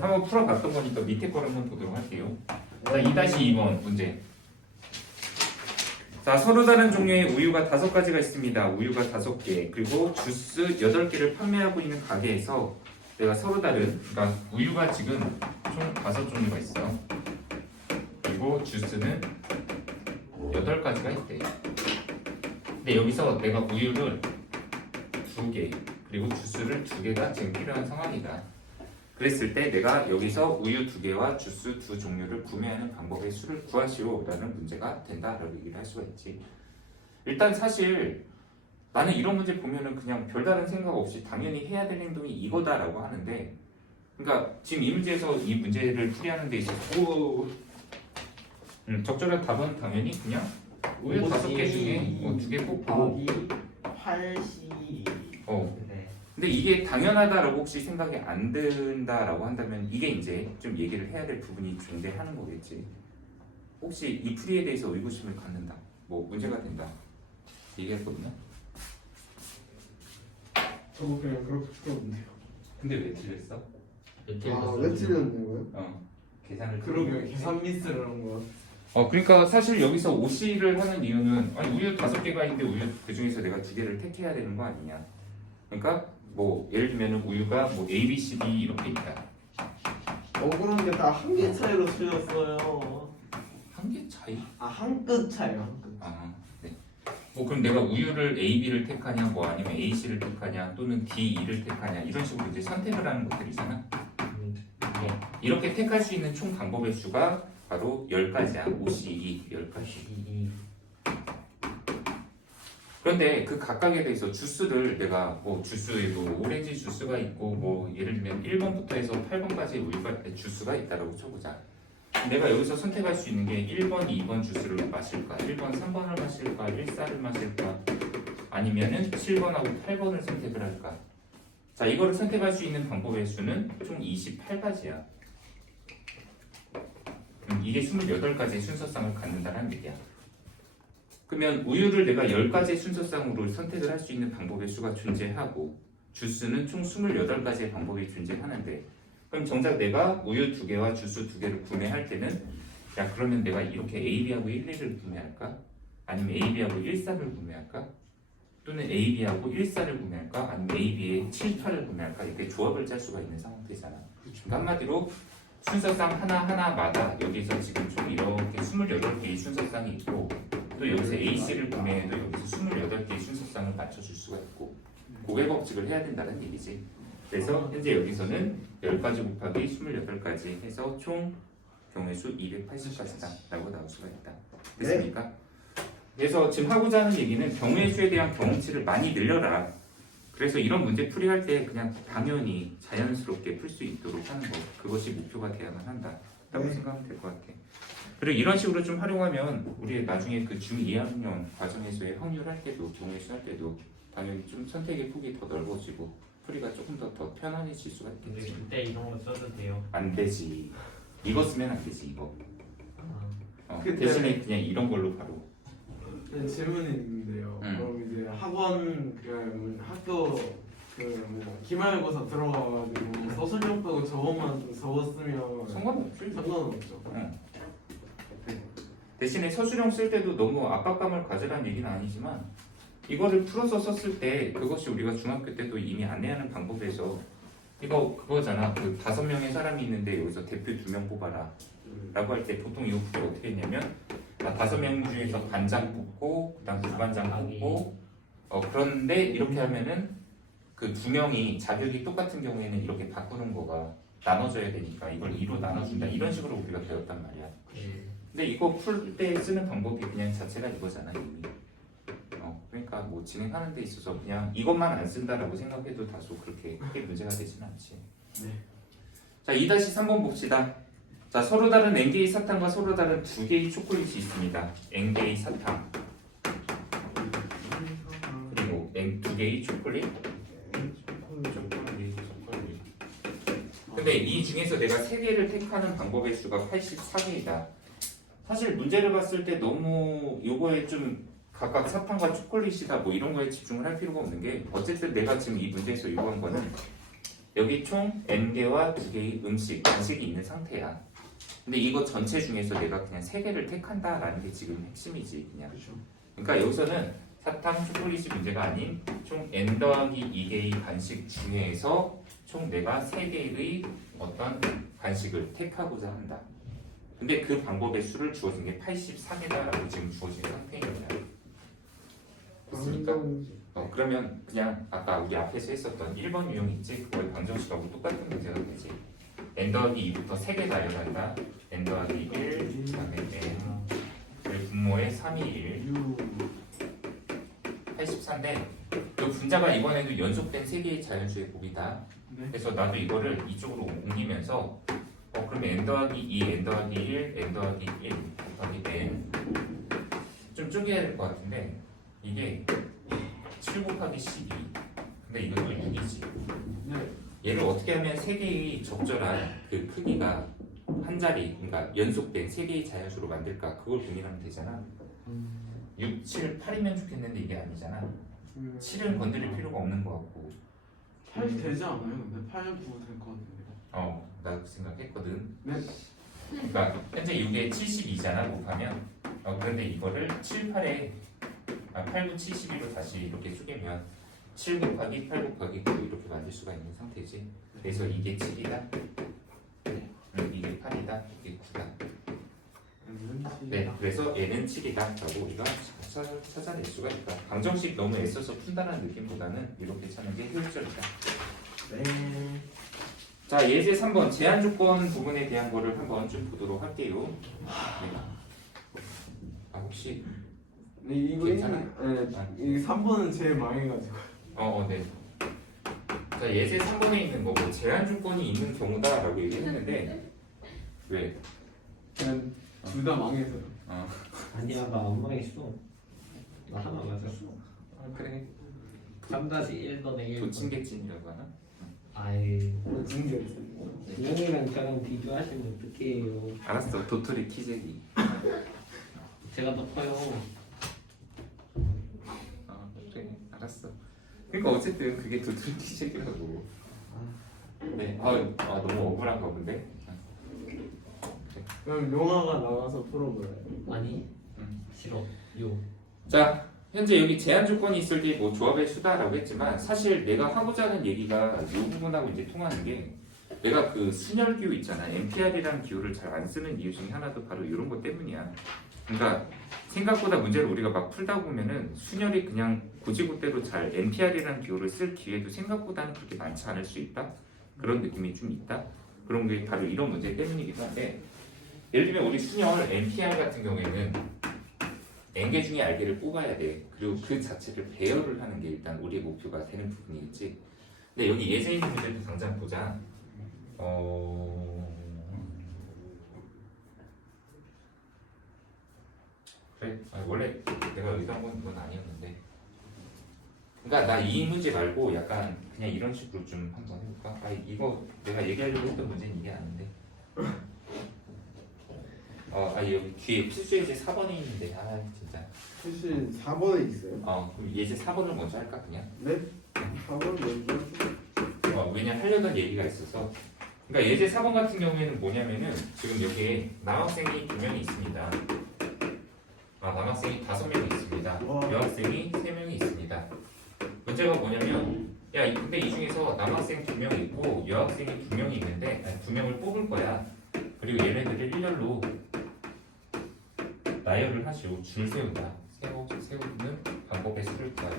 한번 풀어봤던 거니까 밑에 거를 한번 보도록 할게요. 자, 2-2번 문제. 자, 서로 다른 종류의 우유가 5가지가 있습니다. 우유가 5개, 그리고 주스 8개를 판매하고 있는 가게에서 내가 서로 다른, 그러니까 우유가 지금 총 5종류가 있어. 그리고 주스는 8가지가 있대. 근데 여기서 내가 우유를 2개, 그리고 주스를 2개가 지금 필요한 상황이다. 그랬을 때 내가 여기서 우유 2개와 주스 2종류를 구매하는 방법의 수를 구하시오 라는 문제가 된다라고 얘기를 할 수가 있지. 일단 사실 나는 이런 문제 보면은 그냥 별다른 생각 없이 당연히 해야 될 행동이 이거다라고 하는데, 그러니까 지금 이 문제에서 이 문제를 풀이하는 데 있어서 적절한 답은 당연히 그냥 우유 5개 중에 2개 뽑고 80. 네. 근데 이게 당연하다라고 혹시 생각이 안 든다라고 한다면 이게 이제 좀 얘기를 해야 될 부분이 존재하는 거겠지. 혹시 이 풀이에 대해서 의구심을 갖는다, 뭐 문제가 된다 얘기했거든요. 저거 그냥 그렇게 풀었는데요. 근데 왜 틀렸어? 왜 틀렸냐고요? 계산을 그러게 계산 미스를 한 거. 그러니까 사실 여기서 OC를 하는 이유는 아니 우유 5개가 있는데 우유 그 중에서 내가 2개를 택해야 되는 거 아니냐. 그러니까 뭐 예를 들면 우유가 뭐 A, B, C, D 이렇게 있다. 억울한 게 다 한 개 차이로 틀렸어요. 한 개 차이? 한 끗 차이요, 한 끗. 네. 뭐 그럼 내가 우유를 A, B를 택하냐, 뭐 아니면 A, C를 택하냐, 또는 D, E를 택하냐 이런 식으로 이제 선택을 하는 것들이잖아. 이렇게 택할 수 있는 총 방법의 수가 바로 10가지야. OCE 10가지. 그런데 그 각각에 대해서 주스를 내가 뭐 주스에도 오렌지 주스가 있고 뭐 예를 들면 1번부터 해서 8번까지 우유가 주스가 있다라고 쳐보자. 내가 여기서 선택할 수 있는 게 1번, 2번 주스를 마실까, 1번, 3번을 마실까, 1사를 마실까, 아니면은 7번하고 8번을 선택을 할까. 자, 이거를 선택할 수 있는 방법의 수는 총 28가지야. 이게 28가지의 순서상을 갖는다는 얘기야. 그러면 우유를 내가 10가지의 순서상으로 선택을 할 수 있는 방법의 수가 존재하고 주스는 총 28가지의 방법이 존재하는데, 그럼 정작 내가 우유 2개와 주스 2개를 구매할 때는 야 그러면 내가 이렇게 AB하고 1, 2를 구매할까? 아니면 AB하고 1, 4를 구매할까? 또는 AB하고 1, 4를 구매할까? 아니면 AB에 7, 8을 구매할까? 이렇게 조합을 짤 수가 있는 상황이잖아. 그러니까 한마디로 순서상 하나하나마다 여기서 지금 총 이렇게 28개의 순서상이 있고, 또 여기서 AC를 구매해도 여기서 28개의 순서상을 맞춰줄 수가 있고, 고개 법칙을 해야 된다는 얘기지. 그래서 현재 여기서는 10가지 곱하기 28가지 해서 총 경우의 수 280가지다 라고 나올 수가 있다. 됐습니까? 그래서 지금 하고자 하는 얘기는 경우의 수에 대한 경험치를 많이 늘려라. 그래서 이런 문제 풀이할 때 그냥 당연히 자연스럽게 풀 수 있도록 하는 것, 그것이 목표가 되어야만 한다 라고 생각하면 될 것 같아. 그리고 이런 식으로 좀 활용하면 우리 나중에 그 중2학년 과정에서의 확률할 때도, 경우의 수 할 때도 당연히 좀 선택의 폭이 더 넓어지고 풀이가 조금 더 편안해질 수가 있겠지. 그때 이런 거 써도 돼요? 안 되지. 이거 쓰면 안 되지, 이거. 그때- 대신에 그냥 이런 걸로 바로. 질문이 있는데요. 그럼 이제 학원 학교 기말고사 들어가가지고 서술형 빼고 저것만 좀 적었으면 상관없지. 상관없죠. 대신에 서술형 쓸 때도 너무 압박감을 가지라는 얘기는 아니지만 이거를 풀어서 썼을 때 그것이 우리가 중학교 때도 이미 안내하는 방법에서 이거 그거잖아. 그 5명의 사람이 있는데 여기서 대표 2명 뽑아라 라고 할 때 보통 이거 풀이 어떻게 했냐면 5명 중에서 반장 뽑고 그다음 부반장 뽑고 그런데 이렇게 하면은 그 2명이 자격이 똑같은 경우에는 이렇게 바꾸는 거가 나눠져야 되니까 이걸 2로 나눠준다 이런 식으로 우리가 배웠단 말이야. 근데 이거 풀 때 쓰는 방법이 그냥 자체가 이거잖아 이미. 그러니까 뭐 진행하는 데 있어서 그냥 이것만 안 쓴다라고 생각해도 다소 그렇게 크게 문제가 되지는 않지. 네. 자, 2-3번 봅시다. 자, 서로 다른 N개의 사탕과 서로 다른 2개의 초콜릿이 있습니다. N개의 사탕 그리고 N2개의 초콜릿. 근데 이 중에서 내가 3개를 택하는 방법의 수가 84개이다. 사실 문제를 봤을 때 너무 요거에 좀 각각 사탕과 초콜릿이다 뭐 이런 거에 집중을 할 필요가 없는 게, 어쨌든 내가 지금 이 문제에서 요구한 거는 여기 총 n개와 2개의 간식이 있는 상태야. 근데 이거 전체 중에서 내가 그냥 3개를 택한다라는 게 지금 핵심이지 그냥. 그렇죠. 그러니까 여기서는 사탕 초콜릿이 문제가 아닌 총 n 더하기 2개의 간식 중에서 총 내가 3개의 어떤 간식을 택하고자 한다. 근데 그 방법의 수를 주어진 게 84개다라고 지금 주어진 상태입니다. 됐습니까? 그러면 그냥 아까 우리 앞에서 했었던 1번 유형 있지? 그거의 방정식하고 똑같은 문제가 되지. n 더하기 2부터 3개 나열한다. n 더하기 1, 그다음에 n, 그리고 분모에 3이 1, 84인데 이 분자가 이번에도 연속된 3개의 자연수의 곱이다. 네. 그래서 나도 이거를 이쪽으로 옮기면서 그러면 n 더하기 2, n 더하기 1, n 더하기 1, 더하기 n 좀 쪼개야 될 것 같은데 이게 7 곱하기 12 근데 이건 6이지. 네. 얘를 어떻게 하면 3개의 적절한 그 크기가 한 자리, 그러니까 연속된 3개의 자연수로 만들까 그걸 고민하면 되잖아. 6, 7, 8이면 좋겠는데 이게 아니잖아. 7은 건드릴 필요가 없는 것 같고 8 되지 않아요? 근데 8, 9 될 것 같은데요. 나 그 생각했거든. 네. 그러니까 현재 6에 72잖아 곱하면 그런데 이거를 7, 8에 8, 9, 72로 다시 이렇게 쪼개면 7 곱하기 8 곱하기 9 이렇게 만들 수가 있는 상태지. 그래서 이게 7이다 이게 8이다 이게 9다. 네, 그래서 n은 7이다 라고 우리가 찾아낼 수가 있다. 방정식 너무 애써서 푼다는 느낌보다는 이렇게 찾는 게 효율적이다. 네. 자, 예제 3번 제한 조건 부분에 대한 거를 한번 좀 보도록 할게요. 네. 혹시 네, 이거 괜찮아요? 이 3번은 제일 망해가지고. 네. 자, 예제 3번에 있는 거 뭐 제한 조건이 있는 경우다라고 얘기했는데 왜? 그냥 둘 다 망해서요. 아니야 나 안 망했어. 나 하나 맞았어. 그래. 3-1 너네 1. 도친개찐이라고 하나? 아이 진짜였어요. 형이랑 저랑 비교하시면 어떡해요. 알았어. 도토리 키재기. 제가 더 커요. 그래. 알았어. 그러니까 어쨌든 그게 도토리 키재기라고. 네. 너무 억울한가 본데. 그럼 용화가 나가서 풀어볼래요? 아니 싫어. 요. 자, 현재 여기 제한 조건이 있을 때 뭐 조합의 수다라고 했지만 사실 내가 하고자 하는 얘기가 이 부분하고 이제 통하는 게 내가 그 순열 기호 있잖아. NPR이라는 기호를 잘 안 쓰는 이유 중에 하나도 바로 이런 것 때문이야. 그러니까 생각보다 문제를 우리가 막 풀다 보면은 순열이 그냥 고지고대로 잘 NPR이라는 기호를 쓸 기회도 생각보다는 그렇게 많지 않을 수 있다. 그런 느낌이 좀 있다. 그런 게 바로 이런 문제 때문이기도 한데 예를 들면 우리 순열 NPR 같은 경우에는 n개 중에 r개를 뽑아야 돼. 그리고 그 자체를 배열을 하는 게 일단 우리의 목표가 되는 부분이겠지. 근데 여기 예제 있는 문제도 당장 보자. 그래. 원래 내가 의도한 건 그건 아니었는데. 그러니까 나 이 문제 말고 약간 그냥 이런 식으로 좀 한번 해볼까? 이거 내가 얘기하려고 했던 문제는 이게 아닌데. 여기 뒤에 필수 예제 4번에 있는데 진짜. 혹시 4번에 있어요? 그럼 예제 4번을 먼저 할까 그냥? 네. 4번 먼저. 왜냐 하려던 얘기가 있어서. 그러니까 예제 4번 같은 경우에는 뭐냐면은 지금 여기에 남학생이 2명이 있습니다. 남학생이 5명이 있습니다. 여학생이 3명이 있습니다. 문제가 뭐냐면 근데 이 중에서 남학생 2명 있고 여학생이 2명이 있는데 2명을 뽑을 거야. 그리고 얘네들을 일렬로 나열을 하시고 줄 세운다. 세우는 방법의 수를 구하라.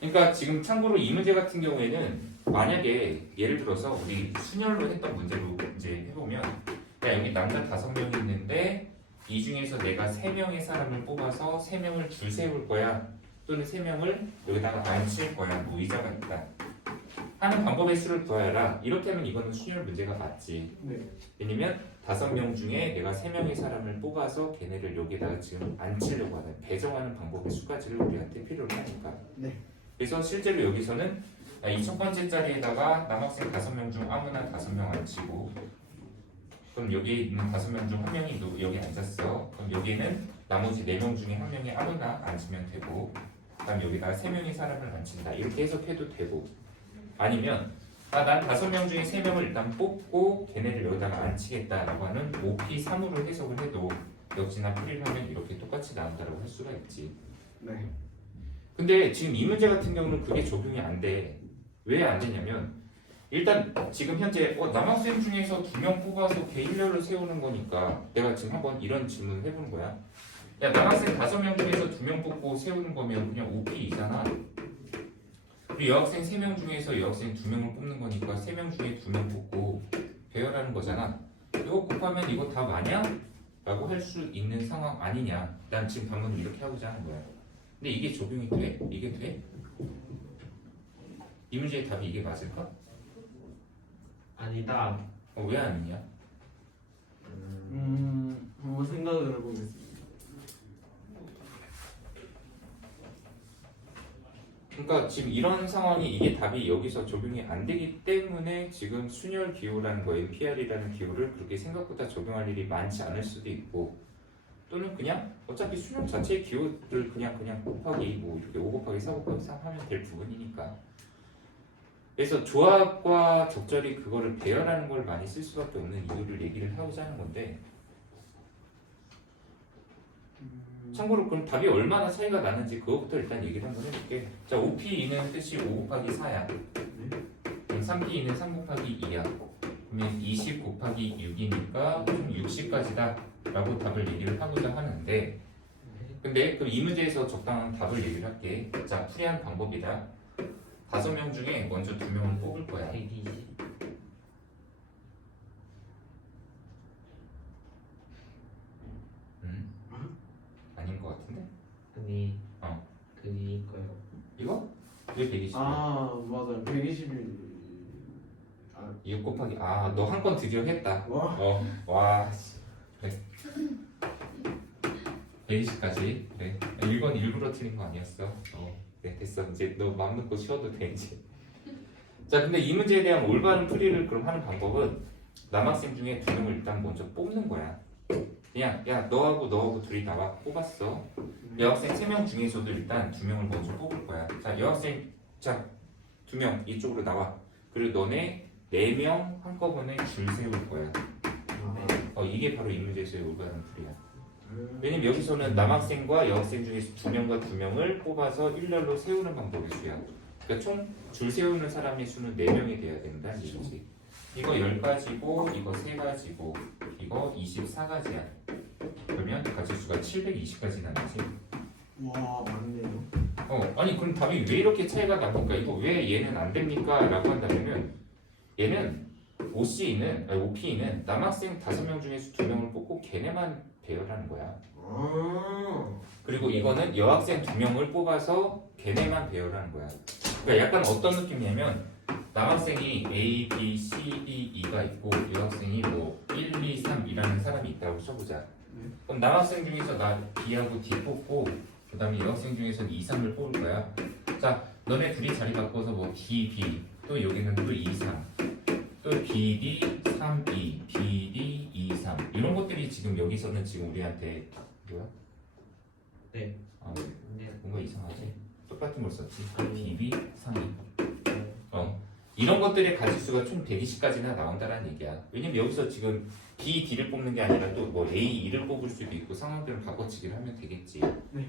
그러니까 지금 참고로 이 문제 같은 경우에는 만약에 예를 들어서 우리 순열로 했던 문제로 이제 해보면 여기 남자 5명이 있는데 이 중에서 내가 3명의 사람을 뽑아서 3명을 줄 세울 거야. 또는 3명을 여기다가 앉힐 거야. 뭐 의자가 있다. 하는 방법의 수를 구하여라. 이렇게 하면 이거는 순열 문제가 맞지. 네. 왜냐면 5명 중에 내가 3명의 사람을 뽑아서 걔네를 여기다가 지금 앉히려고 하는 배정하는 방법의 수까지를 우리한테 필요로 하니까. 네. 그래서 실제로 여기서는 이 첫 번째 자리에다가 남학생 5명 중 아무나 5명 앉히고 그럼 여기 있는 5명 중 1명이 여기 앉았어. 그럼 여기는 나머지 4명 중에 1명이 아무나 앉으면 되고 그다음 여기다가 3명의 사람을 앉힌다. 이렇게 해석해도 되고 아니면 난 5명 중에 3명을 일단 뽑고 걔네를 여기다가 앉히겠다라고 하는 OP3으로 해석을 해도 역시나 풀이를 하면 이렇게 똑같이 나온다라고 할 수가 있지. 네. 근데 지금 이 문제 같은 경우는 그게 적용이 안 돼. 왜 안 되냐면 일단 지금 현재 남학생 중에서 2명 뽑아서 걔 일렬로 세우는 거니까 내가 지금 한번 이런 질문을 해보는 거야. 야, 남학생 5명 중에서 2명 뽑고 세우는 거면 그냥 OP이잖아. 그리고 여학생 3명 중에서 여학생 2명을 뽑는 거니까 3명 중에 2명 뽑고 배열하는 거잖아. 이거 곱하면 이거 답 아니야? 라고 할 수 있는 상황 아니냐. 난 지금 방금 이렇게 하고자 하는 거야. 근데 이게 적용이 돼? 이게 돼? 이 문제의 답이 이게 맞을까? 아니다. 왜 아니냐? 한번 생각을 해보겠습니다. 그러니까 지금 이런 상황이 이게 답이 여기서 적용이 안 되기 때문에 지금 순열 기호라는 거, NPR이라는 기호를 그렇게 생각보다 적용할 일이 많지 않을 수도 있고 또는 그냥 어차피 순열 자체의 기호를 그냥 곱하기 뭐 이렇게 5 곱하기 4 곱하기 3 하면 될 부분이니까 그래서 조합과 적절히 그거를 배열하는 걸 많이 쓸 수밖에 없는 이유를 얘기를 하고자 하는 건데 참고로 그럼 답이 얼마나 차이가 나는지 그거부터 일단 얘기를 한번 해볼게. 자, 5P2는 뜻이 5 곱하기 4야. 그럼 3P2는 3 곱하기 2야. 그러면 20 곱하기 6이니까 총 60까지다 라고 답을 얘기를 하고자 하는데 근데 그럼 이 문제에서 적당한 답을 얘기를 할게. 자, 풀이하는 방법이다. 5명 중에 먼저 2명을 뽑을 거야. 120. 아닌 것 같은데? 아니. 어. 그니까요. 이거? 왜 120이야? 맞아요. 121. 6 곱하기 너 한 건 드디어 했다. 와. 와. 그래. 120까지. 그래. 이건 일부러 틀린 거 아니었어. 네, 됐어. 이제 너 마음 놓고 쉬어도 돼 이제. 자, 근데 이 문제에 대한 올바른 풀이를 그럼 하는 방법은 남학생 중에 2명을 일단 먼저 뽑는 거야. 그냥 야 너하고 둘이 나와 뽑았어. 여학생 3명 중에서도 일단 2명을 먼저 뽑을 거야. 자, 여학생 2명 이쪽으로 나와. 그리고 너네 4명 한꺼번에 줄 세울 거야. 이게 바로 이 문제에서의 올바른 풀이야. 왜냐면 여기서는 남학생과 여학생 중에서 2명과 2명을 뽑아서 일렬로 세우는 방법의 수야. 그러니까 총 줄 세우는 사람의 수는 4명이 돼야 된다는 얘기지. 이거 10가지고 이거 3가지고 이거 24가지야. 그러면 가지수가 720까지 나가지. 와, 맞네요. 아니 그럼 답이 왜 이렇게 차이가 납니까? 이거 왜 얘는 안 됩니까? 라고 한다면 얘는 OP는 남학생 5명 중에서 2명을 뽑고 걔네만 배열하는 거야. 그리고 이거는 여학생 2명을 뽑아서 걔네만 배열하는 거야. 그러니까 약간 어떤 느낌이냐면 남학생이 A, B, C, D, E가 있고 여학생이 뭐 1, 2, 3이라는 사람이 있다고 쳐보자. 그럼 남학생 중에서 나 B하고 D 뽑고 그 다음에 여학생 중에서는 2, 3을 뽑을 거야. 자, 너네 둘이 자리 바꿔서 뭐 D, B 또 여기는 또 2, 3 또 B, D, 3, 2 B, D, 2, 3 이런 것들이 지금 여기서는 지금 우리한테 뭐야? 네. 네. 뭔가 이상하지? 똑같은 걸 썼지. B, B, 3, 2 이런 것들의 가지수가 총 120까지나 나온다는 얘기야. 왜냐면 여기서 지금 B, D를 뽑는 게 아니라 또 뭐 A, E를 뽑을 수도 있고 상황들을 바꿔치기를 하면 되겠지. 네.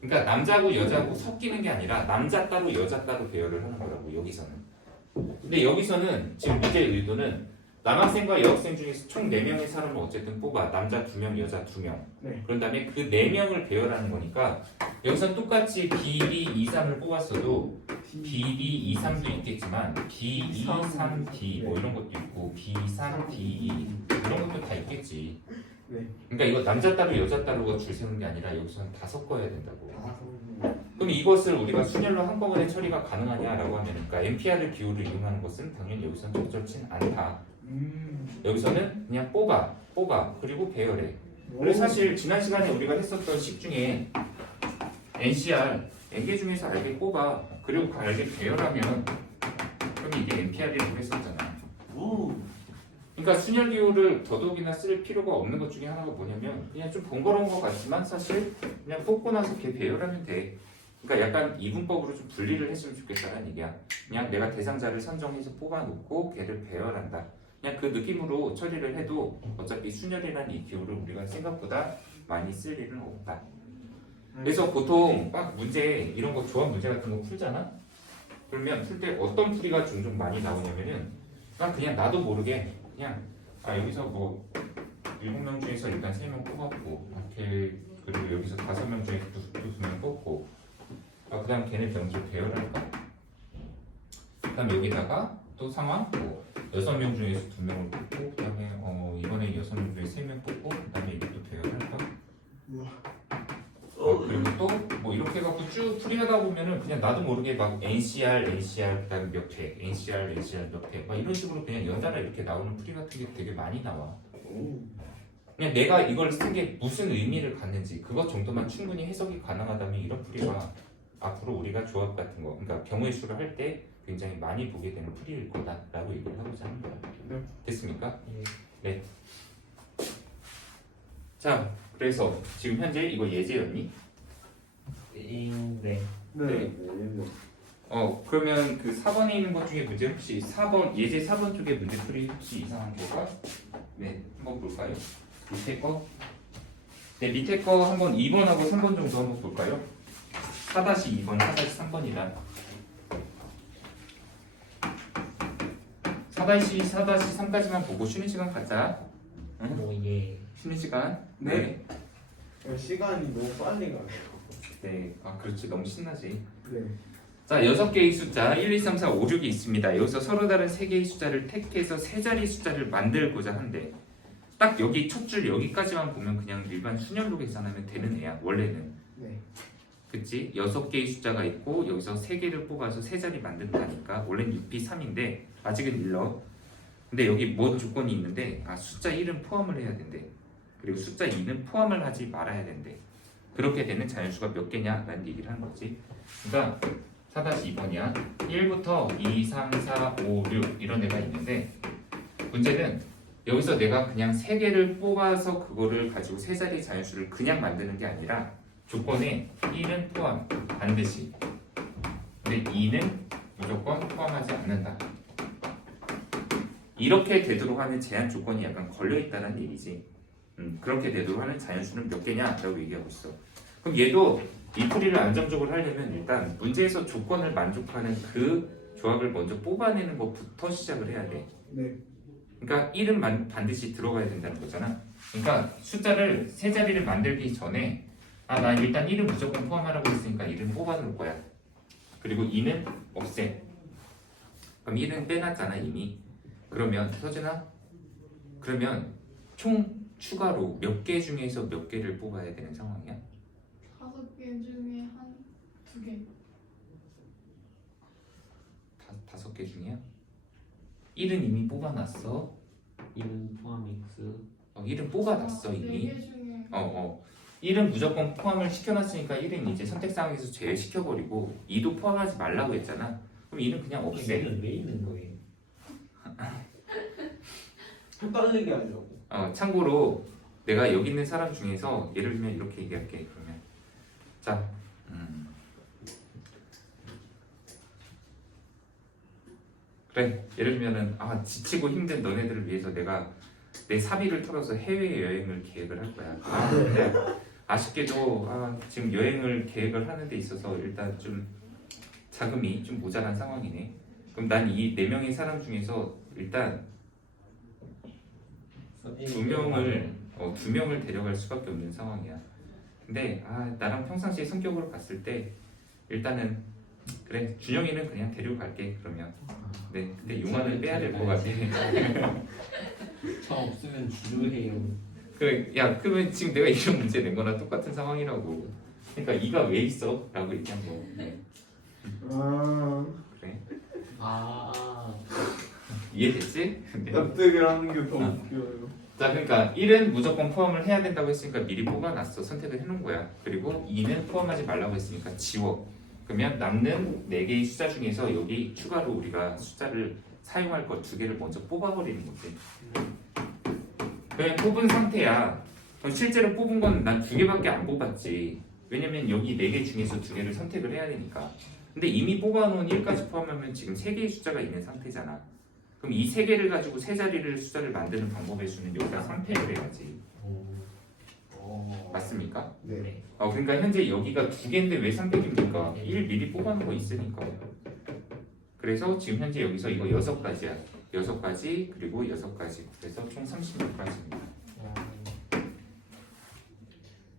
그러니까 남자고 여자고 섞이는 게 아니라 남자 따로 여자 따로 배열을 하는 거라고 여기서는. 근데 여기서는 지금 문제의 의도는 남학생과 여학생 중에서 총 4명의 사람을 어쨌든 뽑아. 남자 2명, 여자 2명. 네. 그런 다음에 그 4명을 배열하는 거니까 여기서 똑같이 B, D, 2, 3을 뽑았어도 B, D, 2, 3도 있겠지만 B, 2, 3, D 뭐 이런 것도 있고 B, 3, D, 2 이런 것도 다 있겠지. 네. 그러니까 이거 남자 따로 여자 따로가 줄 세우는 게 아니라 여기서는 다 섞어야 된다고. 그럼 이것을 우리가 순열로 한꺼번에 처리가 가능하냐라고 하면 그러니까 NPR을 기호를 이용하는 것은 당연히 여기서는 적절치 않다. 여기서는 그냥 뽑아 그리고 배열해. 그래서 사실 지난 시간에 우리가 했었던 식 중에 NCR N개 중에서 알게 뽑아 그리고 그 알게 배열하면 그럼 이게 NPR이라고 했었잖아. 그러니까 순열 기호를 더더욱이나 쓸 필요가 없는 것 중에 하나가 뭐냐면 그냥 좀 번거로운 것 같지만 사실 그냥 뽑고 나서 걔 배열하면 돼. 그러니까 약간 이분법으로 좀 분리를 했으면 좋겠다는 얘기야. 그냥 내가 대상자를 선정해서 뽑아놓고 걔를 배열한다. 그냥 그 느낌으로 처리를 해도 어차피 순열이라는 이 기호를 우리가 생각보다 많이 쓸 일은 없다. 그래서 보통 막 문제 이런 거 조합 문제 같은 거 풀잖아. 그러면 풀 때 어떤 풀이가 종종 많이 나오냐면은 그냥 나도 모르게 그냥 여기서 뭐 7명 중에서 일단 3명 뽑았고 이렇게 그리고 여기서 5명 중에 2명 뽑고 그 다음 걔네 명수 배열할까? 그 다음 여기다가 또 상황 뭐 6명 중에서 2명을 뽑고 그 다음에 이번에 6명 중에 3명 뽑고 그 다음에 이것도 배열할까? 그리고 또 뭐 이렇게 해갖고 쭉 풀이하다 보면은 그냥 나도 모르게 막 NCR 그다음에 몇 회, NCR 몇 회, 막 이런 식으로 그냥 연달아 이렇게 나오는 풀이 같은 게 되게 많이 나와. 그냥 내가 이걸 쓴 게 무슨 의미를 갖는지 그것 정도만 충분히 해석이 가능하다면 이런 풀이가 앞으로 우리가 조합 같은 거, 그러니까 경우의 수를 할 때 굉장히 많이 보게 되는 풀이일 거다라고 얘기를 하고자 하는 거야. 네. 됐습니까? 네. 자, 그래서 지금 현재 이거 예제였니? 네. 네. 그러면 그 4번에 있는 것 중에 문제 혹시 4번 예제 4번 쪽에 문제 풀이 혹시 이상한 거가? 네, 한번 볼까요? 밑에 거? 네, 밑에 거 한번 2번하고 3번 정도 한번 볼까요? 4-2번, 4-3번이다. 4-3까지만 보고 쉬는 시간 갖자. 응? 예. 쉬는 시간. 네. 시간이 너무 빨리 가요. 네. 그렇지. 너무 신나지. 네. 자, 6개의 숫자 1, 2, 3, 4, 5, 6이 있습니다. 여기서 서로 다른 3개의 숫자를 택해서 세 자리 숫자를 만들고자 한대. 딱 여기 첫 줄 여기까지만 보면 그냥 일반 순열로 계산하면 되는 애야. 원래는. 네. 그치? 6개의 숫자가 있고 여기서 3개를 뽑아서 세 자리 만든다니까. 원래는 6p 3인데 아직은 1러. 근데 여기 뭔 조건이 있는데 숫자 1은 포함을 해야 된대. 그리고 숫자 2는 포함을 하지 말아야 된대. 그렇게 되는 자연수가 몇 개냐라는 얘기를 하는 거지. 그러니까 4-2번이야. 1부터 2, 3, 4, 5, 6 이런 애가 있는데 문제는 여기서 내가 그냥 3개를 뽑아서 그거를 가지고 세 자리 자연수를 그냥 만드는 게 아니라 조건에 1은 포함 반드시. 근데 2는 무조건 포함하지 않는다. 이렇게 되도록 하는 제한 조건이 약간 걸려있다는 얘기지. 그렇게 되도록 하는 자연수는 몇 개냐라고 얘기하고 있어. 그럼 얘도 이 풀이를 안정적으로 하려면 일단 문제에서 조건을 만족하는 그 조합을 먼저 뽑아내는 것부터 시작을 해야 돼. 네. 그러니까 1은 반드시 들어가야 된다는 거잖아. 그러니까 숫자를 세 자리를 만들기 전에 나 일단 1은 무조건 포함하라고 했으니까 1은 뽑아놓을 거야. 그리고 2는 없애. 그럼 1은 빼놨잖아 이미. 그러면 서진아, 그러면 총 추가로 몇 개 중에서 몇 개를 뽑아야 되는 상황이야? 5개 중에 한 2개. 5개 중이야? 1은 이미 뽑아놨어. 2는 포함 X. 1은 뽑아놨어 이미. 4개 중에 1은 무조건 포함을 시켜놨으니까 1은 이제 선택 상황에서 제외시켜버리고 2도 포함하지 말라고 했잖아. 그럼 2는 그냥 없애. 얘는 왜 있는 거예요? 헷갈리게 하려고. 참고로 내가 여기 있는 사람 중에서 예를 들면 이렇게 얘기할게. 그러면 자, 그래. 예를 들면은 지치고 힘든 너네들을 위해서 내가 내 사비를 털어서 해외 여행을 계획을 할 거야. 근데 아쉽게도 지금 여행을 계획을 하는 데 있어서 일단 좀 자금이 좀 모자란 상황이네. 그럼 난 이 4명의 사람 중에서 일단 2명을 데려갈 수밖에 없는 상황이야. 근데 나랑 평상시에 성격으로 봤을 때 일단은 그래 준영이는 그냥 데려갈게 그러면. 네, 근데 용화는 빼야 될 것 같아. 저 없으면 주류해요. 그래, 야 그러면 지금 내가 이런 문제 낸 거랑 똑같은 상황이라고. 그러니까 이가 왜 있어? 라고 얘기한 거. 네. 그래 이해됐지? 네. 납득을 하는 게 더 웃겨요. 자, 그러니까 1은 무조건 포함을 해야 된다고 했으니까 미리 뽑아놨어. 선택을 해놓은 거야. 그리고 2는 포함하지 말라고 했으니까 지워. 그러면 남는 4개의 숫자 중에서 여기 추가로 우리가 숫자를 사용할 것 2개를 먼저 뽑아버리는 거지. 그냥 뽑은 상태야. 그럼 실제로 뽑은 건 난 2개밖에 안 뽑았지. 왜냐면 여기 4개 중에서 2개를 선택을 해야 되니까. 근데 이미 뽑아놓은 1까지 포함하면 지금 3개의 숫자가 있는 상태잖아. 그럼 이 3개를 가지고 세 자리를 숫자를 만드는 방법의 수는 여기다 3팩을 해야지. 맞습니까? 네. 그러니까 현재 여기가 2개인데 왜 3팩입니까? 1 미리 뽑아놓은 거 있으니까. 그래서 지금 현재 여기서 이거 6가지야. 6가지 그리고 6가지. 그래서 총 36가지입니다.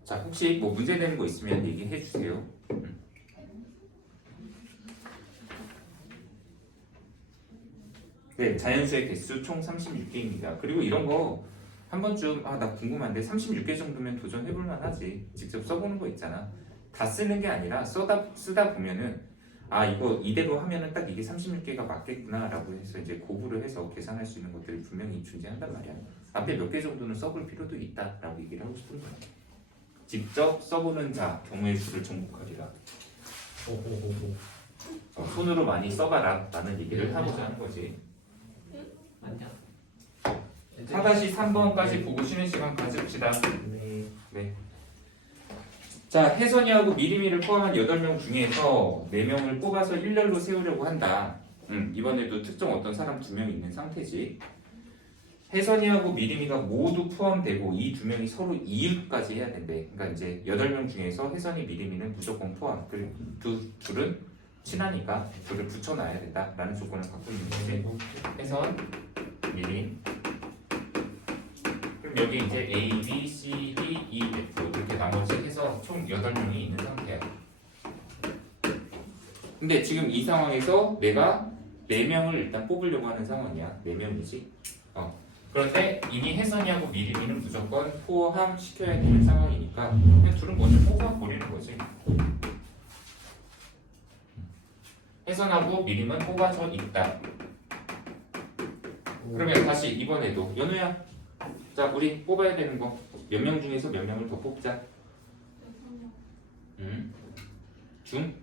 자, 혹시 뭐 문제되는 거 있으면 얘기해 주세요. 네, 자연수의 개수 총 36개입니다. 그리고 이런 거 한 번쯤 나 궁금한데 36개 정도면 도전해볼 만하지. 직접 써보는 거 있잖아. 다 쓰는 게 아니라 쓰다 보면은 이거 이대로 하면은 딱 이게 36개가 맞겠구나라고 해서 이제 고부를 해서 계산할 수 있는 것들이 분명히 존재한단 말이야. 앞에 몇 개 정도는 써볼 필요도 있다라고 얘기를 하고 싶은 거야. 직접 써보는 자 경우의 수를 정복하리라. 손으로 많이 써봐라 라는 얘기를 하고자 하는 거지. 아니야. 4-3번까지 보고 쉬는 시간 가집시다. 네. 네. 자, 혜선이하고 미리미를 포함한 8명 중에서 4명을 뽑아서 일렬로 세우려고 한다. 이번에도 특정 어떤 사람 2명 있는 상태지. 혜선이하고 미리미가 모두 포함되고 이 2명이 서로 이웃까지 해야 된대. 그러니까 이제 8명 중에서 혜선이, 미리미는 무조건 포함. 그리고 둘은 친하니까 둘을 붙여놔야 된다라는 조건을 갖고 있는 거지. 혜선, 미림. 그럼 여기 이제 A, B, C, D, E, F 이렇게 나머지 해서 총 8명이 있는 상태야. 근데 지금 이 상황에서 내가 4명을 일단 뽑으려고 하는 상황이야. 4명이지. 그런데 이미 혜선이하고 미리미는 무조건 포함시켜야 되는 상황이니까 그냥 둘은 먼저 뽑아버리는 거지. 혜선하고 미림은 뽑아져 있다. 그러면 다시 이번에도 연우야, 자 우리 뽑아야 되는 거 몇 명 중에서 몇 명을 더 뽑자. 중?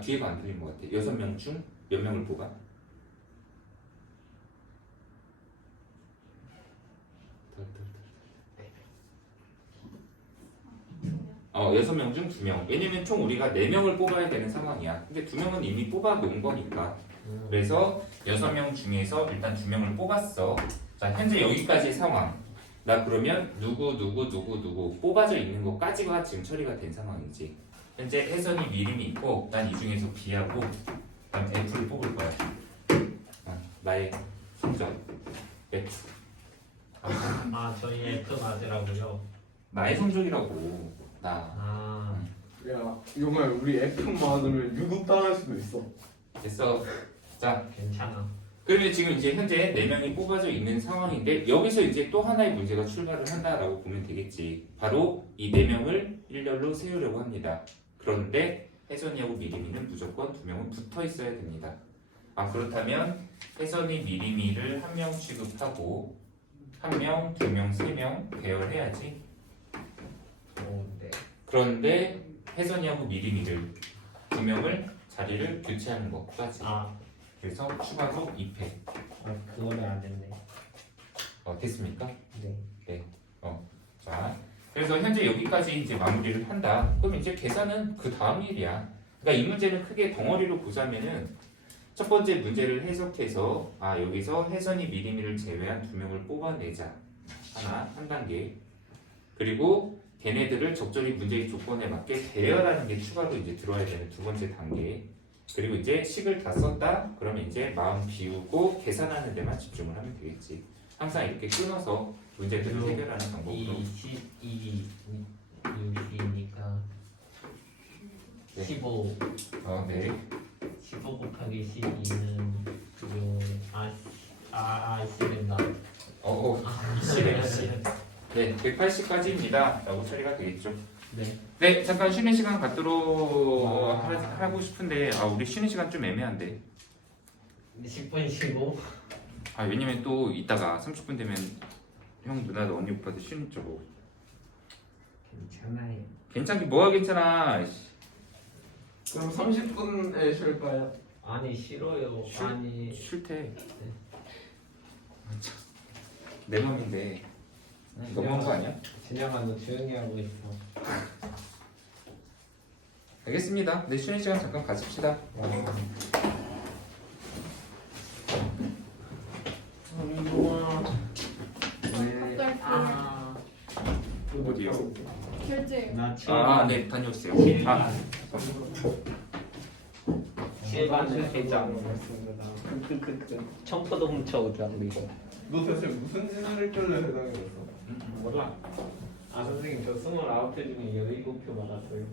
뒤에가 안 틀린 것 같아. 6명 중 몇 명을 뽑아? 6명 중 2명. 왜냐면 총 우리가 4명을 뽑아야 되는 상황이야. 근데 2명은 이미 뽑아 놓은 거니까. 그래서 6명 중에서 일단 2명을 뽑았어. 자, 현재 여기까지 상황. 나 그러면 누구 뽑아져 있는 것까지가 지금 처리가 된 상황이지. 현재 혜선이, 미림이 있고 난 이 중에서 B하고 그다음 F를 뽑을 거야. 나의 성적 F. 저희 F 맞으라고요. 나의 성적이라고. 나. 야, 정말 우리 F 많으면 유급 당할 수도 있어. 됐어. 자, 괜찮아. 그러면 지금 이제 현재 4명이 뽑아져 있는 상황인데 여기서 이제 또 하나의 문제가 출발을 한다라고 보면 되겠지. 바로 이 4명을 일렬로 세우려고 합니다. 그런데 혜선이하고 미리미는 무조건 2명은 붙어 있어야 됩니다. 그렇다면 혜선이, 미리미를 1명 취급하고 1명, 2명, 3명 배열해야지. 네. 그런데 혜선이하고 미리미를 2명을 자리를 교체하는 것까지. 그래서 추가로 2팩. 그거는 안 됐네. 됐습니까? 네. 자, 그래서 현재 여기까지 이제 마무리를 한다. 그럼 이제 계산은 그 다음 일이야. 그러니까 이 문제는 크게 덩어리로 보자면은 첫 번째 문제를 해석해서 여기서 혜선이, 미리미를 제외한 2명을 뽑아내자. 한 단계. 그리고 걔네들을 적절히 문제의 조건에 맞게 대여라는 게 추가로 이제 들어와야 되는 두 번째 단계. 그리고 이제 식을 다 썼다. 그러면 이제 마음 비우고 계산하는 데만 집중을 하면 되겠지. 항상 이렇게 끊어서 문제들을 해결하는 방법으로. 6이니까 네. 15. 네. 15 곱하기 12는 6. 된다. 이시네. 네, 180까지입니다. 라고 처리가 되겠죠. 네. 네, 잠깐 쉬는 시간 갖도록 하고 싶은데 우리 쉬는 시간 좀 애매한데. 10분 쉬고. 왜냐면 또 이따가 30분 되면 형, 누나, 언니, 오빠들 쉬는 쪽. 괜찮아요. 괜찮긴 뭐가 괜찮아. 그럼 30분에 쉴까요? 아니 싫어요. 싫대. 내 맘인데. 너무한 거 아니야? 진영아 너 조용히 하고 있어. 알겠습니다. 네, 쉬는 시간 잠깐 가집시다. 갑자기 어디요? 결제. 나 아, 네, 다녀오세요. 아, 7반 회장. 청포도 훔쳐 오더라고 이거. 너 대체 무슨 짓을 했길래 해당이었어? 몰라. 아 선생님 저 29표 중에 17표 받았어요.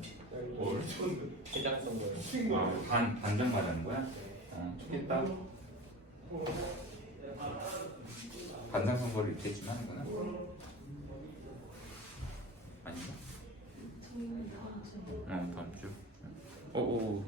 회장 선거요. 반장 말하는 거야? 좋겠다. 반장 선거를 이때쯤 하는구나. 아닌가? 저희는 다음 주. 다음 주. 오.